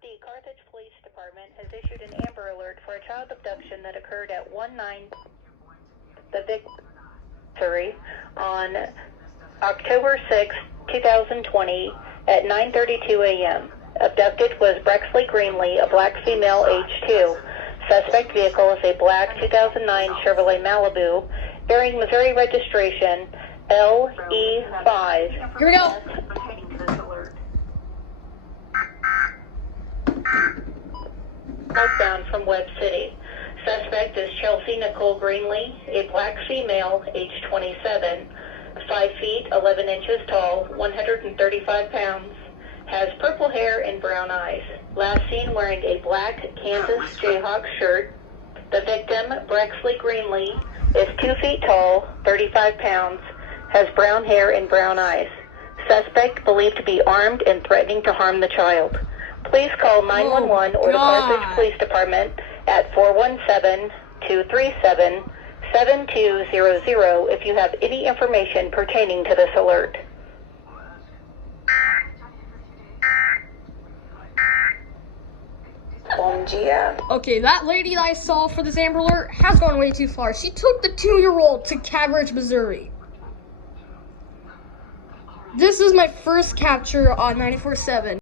The Carthage Police Department has issued an Amber Alert for a child abduction that occurred at 19 the victory on October 6, 2020 at 9:32 a.m. Abducted was Brexley Greenlee, a black female, age 2. Suspect vehicle is a black 2009 Chevrolet Malibu bearing Missouri registration LE5. Here we go. Southbound from Webb City. Suspect is Chelsea Nicole Greenlee, a black female, age 27, 5 feet 11 inches tall, 135 pounds, has purple hair and brown eyes. Last seen wearing a black Kansas Jayhawk shirt. The victim, Brexley Greenlee, is 2 feet tall, 35 pounds, has brown hair and brown eyes. Suspect believed to be armed and threatening to harm the child. Please call 911 or the Carthage Police Department at 417-237-7200 if you have any information pertaining to this alert. Okay, that lady that I saw for this Amber Alert has gone way too far. She took the 2-year-old to Cambridge, Missouri. This is my first capture on 94.7.